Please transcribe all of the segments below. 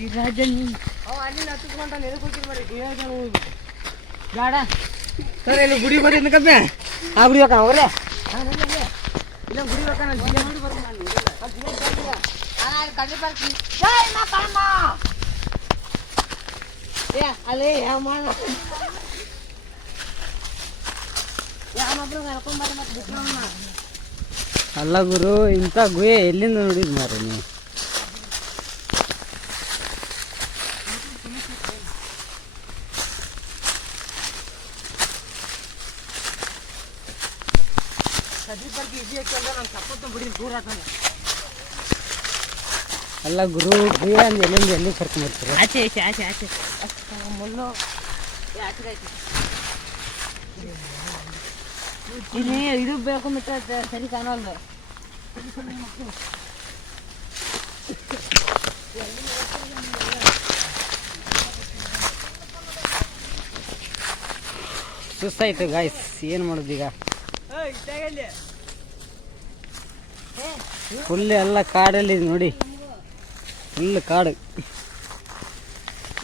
ಗಿರಿರಾಜನ್ ಅಲ್ಲಿ ಹತ್ಕೊಂಡ ಎದಕ್ಕೆ ಹೋಗಿರ್ ಬರ್ರಿ ಗಿರಿರಾಜನ್ ಬೇಡ ಸರ್ ಇಲ್ಲಿ ಗುಡಿ ಬರೀ ಕಮ್ಮಿ ಆ ಗುಡಿ ಬೇಕಣ್ಣ ಹೋಗ್ರೆ ಇಲ್ಲ ಗುಡಿ ಬೇಕಣ್ಣ ಗುಡಿ ಬರ್ತೀನಿ ಅಲ್ಲೇ ಅಲ್ಲ ಗುರು ಇಂಥ ಗುಹೆ ಎಲ್ಲಿಂದ ನೋಡಿದ್ ಮಾರ ನೀವು ಅಲ್ಲ ಗುರು ಗುಹೆ ಅಂದ್ರೆ ಎಲ್ಲಿಂದ ಎಲ್ಲಿ ಕರ್ಕೊಂಡ್ಬರ್ತೀರ ಆಚೆ ಆಚೆ ಆಚೆ ಆಚೆ ಮುಳ್ಳು ಇಲ್ಲಿ ಇದು ಬೇಕು ಮತ್ತೆ ಸರಿ ಕಾಣೋದು ಸುಸ್ತಾಯ್ತು ಗಾಯ್ಸ್ ಏನು ಮಾಡೋದು ಈಗ ಫುಲ್ ಎಲ್ಲ ಕಾಡಲ್ಲಿ ನೋಡಿ ಫುಲ್ ಕಾಡು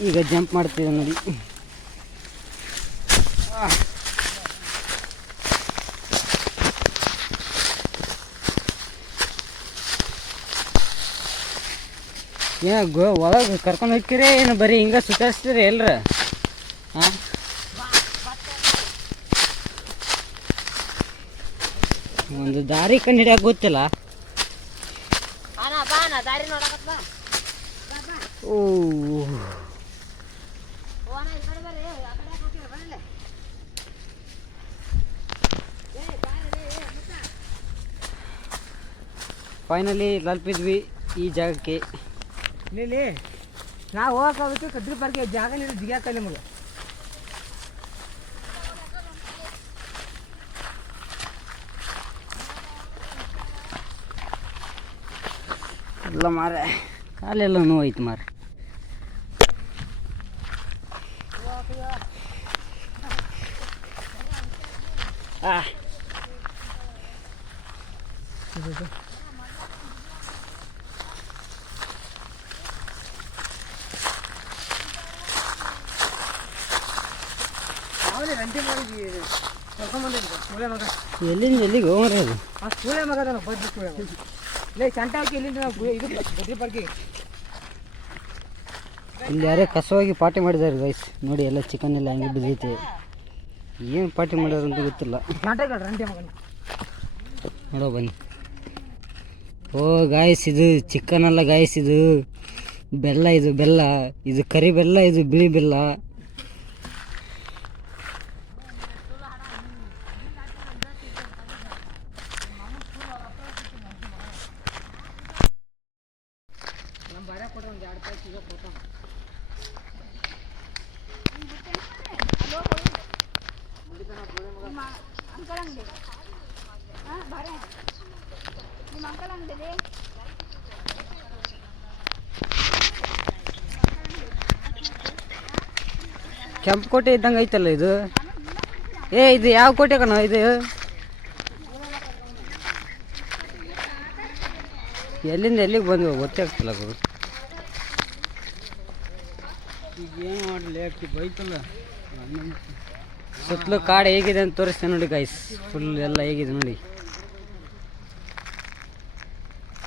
ಈಗ ಜಂಪ್ ಮಾಡ್ತೀವಿ ನೋಡಿ ಏನು ಒಳಗೆ ಕರ್ಕೊಂಡು ಹೋಗ್ತೀರಿ ಏನು ಬರೀ ಹಿಂಗೆ ಸುತ್ತಾಡ್ಸ್ತೀರಿ ಎಲ್ರ ಹಾಂ ಒಂದು ದಾರಿ ಕಂಡು ಹಿಡಿಯಕ್ಕೆ ಗೊತ್ತಿಲ್ಲ ಓ ಫೈನಲಿ ತಲುಪಿದ್ವಿ ಈ ಜಾಗಕ್ಕೆ ಇಲ್ಲಿ ನಾವು ಹೋಗೋಕ್ಕಾಗುತ್ತೆ ಕದ್ರಿ ಪಾರ್ಕ್ ಜಾಗ ನೀರು ಜಿಗ್ಯಾಕ ನಿಮಗೆ ಎಲ್ಲ ಮಾರೆ ಕಾಲೆಲ್ಲ ನೋವಾಯ್ತು ಮಾರೆ ಎಲ್ಲಿಂದ ಎಲ್ಲಿಗೆ ಹೋಗ್ರಿ ಅದು ಸ್ಕೂಲೇ ಮಗ ಬದ್ರಿ ಸ್ಕೂಲೇ ಇಲ್ಲ ಸಂಟ ಹಾಕಿ ಎಲ್ಲಿಂದ ಇದು ಬದ್ರಿ ಪಾರ್ಕಿಗೆ ಇಲ್ಲಿ ಯಾರೇ ಕಸವಾಗಿ ಪಾರ್ಟಿ ಮಾಡಿದ್ದಾರೆ ಗೈಸ್ ನೋಡಿ ಎಲ್ಲ ಚಿಕನ್ ಎಲ್ಲ ಹಂಗೆ ಬಿದ್ದೈತೆ ಏನು ಪಾರ್ಟಿ ಮಾಡ್ಯಾರ ಅಂತ ಗೊತ್ತಿಲ್ಲ ನೋಡೋ ಬನ್ನಿ ಓ ಗಾಯ್ಸ್ ಇದು ಚಿಕನ್ ಅಲ್ಲ ಗಾಯ್ಸ್ ಇದು ಬೆಲ್ಲ ಇದು ಬೆಲ್ಲ ಇದು ಕರಿ ಬೆಲ್ಲ ಇದು ಬಿಳಿ ಬೆಲ್ಲ ಕೆಂಪು ಕೋಟೆ ಇದ್ದಂಗೆ ಐತಲ್ಲ ಇದು ಇದು ಯಾವ ಕೋಟೆ ಕಣ ಇದು ಎಲ್ಲಿಂದ ಎಲ್ಲಿಗೆ ಬಂದ್ವಿ ಗೊತ್ತೇ ಆಗ್ತಿಲ್ಲ ಗುರು ಈಗ ಏನು ಮಾಡಲಿ ಯಾಕೆ ಬೈತಲ್ಲ ಸುತ್ತಲೂ ಕಾಡು ಹೇಗಿದೆ ಅಂತ ತೋರಿಸ್ತೇನೆ ನೋಡಿ ಗೈಸ್ ಫುಲ್ ಎಲ್ಲ ಹೇಗಿದೆ ನೋಡಿ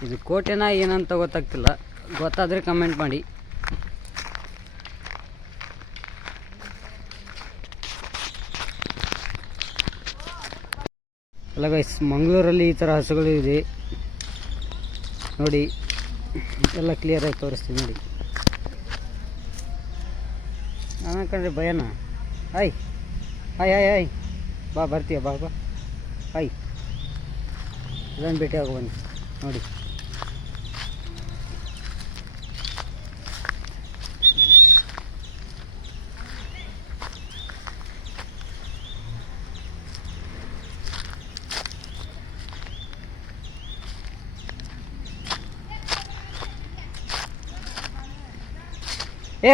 ಇದು ಕೋಟೆನ ಏನಂತ ಗೊತ್ತಾಗ್ತಿಲ್ಲ ಗೊತ್ತಾದರೆ ಕಮೆಂಟ್ ಮಾಡಿ ಅಲ್ಲ ಗೈಸ್ ಮಂಗಳೂರಲ್ಲಿ ಈ ಥರ ಹಸುಗಳು ಇದೆ ನೋಡಿ ಎಲ್ಲ ಕ್ಲಿಯರಾಗಿ ತೋರಿಸ್ತೀವಿ ನೋಡಿ ನಾನು ಕಂಡ್ರೆ ಭಯನಾ ಹಾಯ್ ಹಾಯ್ ಹಾಯ್ ಹಾಯ್ ಬಾ ಬರ್ತೀಯ ಬಾ ಬಾ ಹಾಯ್ ಇದನ್ನು ಭೇಟಿ ಆಗೋ ಬನ್ನಿ ನೋಡಿ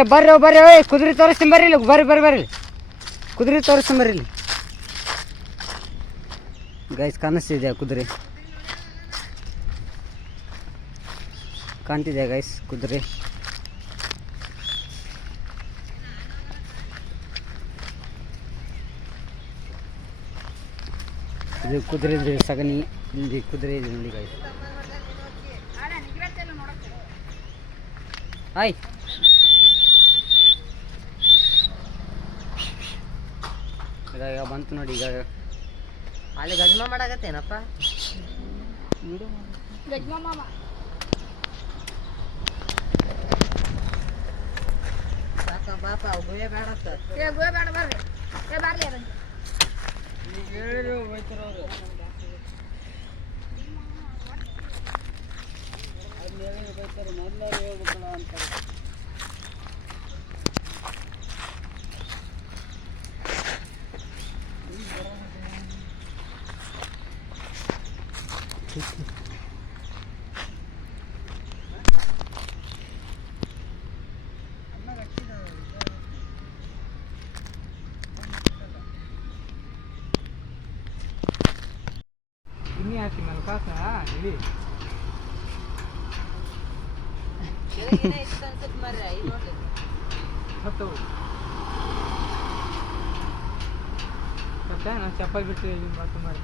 ಬರ್ರಿ ಬರ್ರಿ ಕುದುರೆ ತೋರಿಸ್ತೀನಿ ಬರ್ರಿ ಇಲ್ಲಿ ಬರ್ರಿ ಕುದುರೆ ತೋರಿಸ್ತೀನಿ ಬರ್ರಿ ಇಲ್ಲಿ ಗೈಸ್ ಕಾಣಿಸ್ತಿದೆ ಕುದುರೆ ಕಾಣ್ತಿದೆ ಗೈಸ್ ಕುದುರೆ ಇದು ಕುದುರೆ ಸಗಣಿ, ಇಲ್ಲಿ ಕುದುರೆ ಇದೆ ನೋಡಿ ಗಾಯ್ಸ್. ಹಾಯ್ ಈಗ ಬಂತು ನೋಡಿ. ಈಗ ಅಲ್ಲಿ ಗಜ್ಮ ಮಾಡಾಕತ್ತೇನಪ್ಪ ವಿಡಿಯೋ ಗಜ್ಮ ಮಾಮ. ಪಾಪ ಗೋಯ ಬೇಡ ಗೋಯ ಬೇಡ ಬರ್ರಿ ಬರ್ಲಿ ಅದ ಈಗ ಹೇಳಿರಿ ಹೋಯ್ತಾರವ್ರು. ಅಲ್ಲಿ ಹೇಳಿ ಬೈತಾರೆ, ಮೊದಲಾರು ಹೇಳ್ಬೇಕಲ್ಲ ಅಂತಾರೆ. ini hati malkasa ini ini konsep marah ini betul kata na chapal bitte ini batu mar